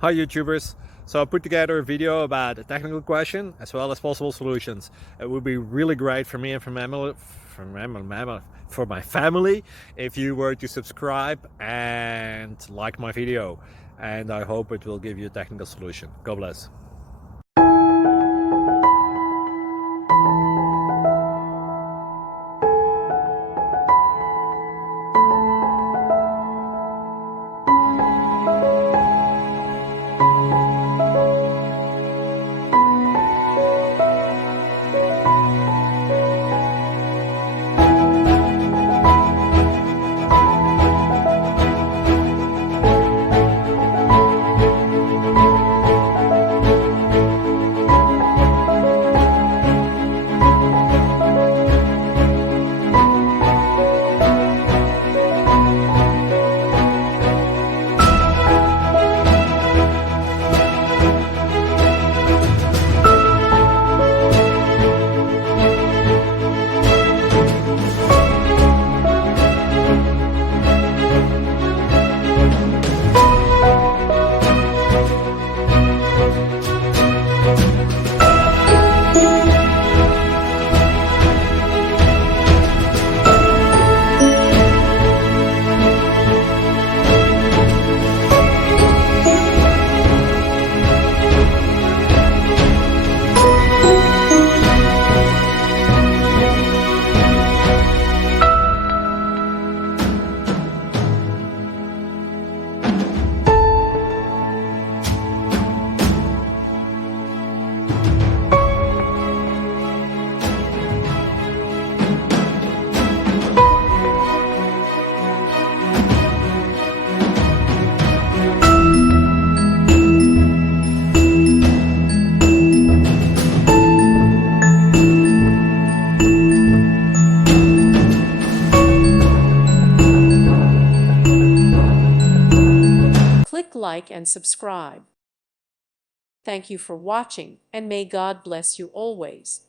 Hi YouTubers! So I put together a video about a technical question as well as possible solutions. It would be really great for me and for my family if you were to subscribe and like my video, and I hope it will give you a technical solution. God bless. Click like and subscribe. Thank you for watching, and may God bless you always.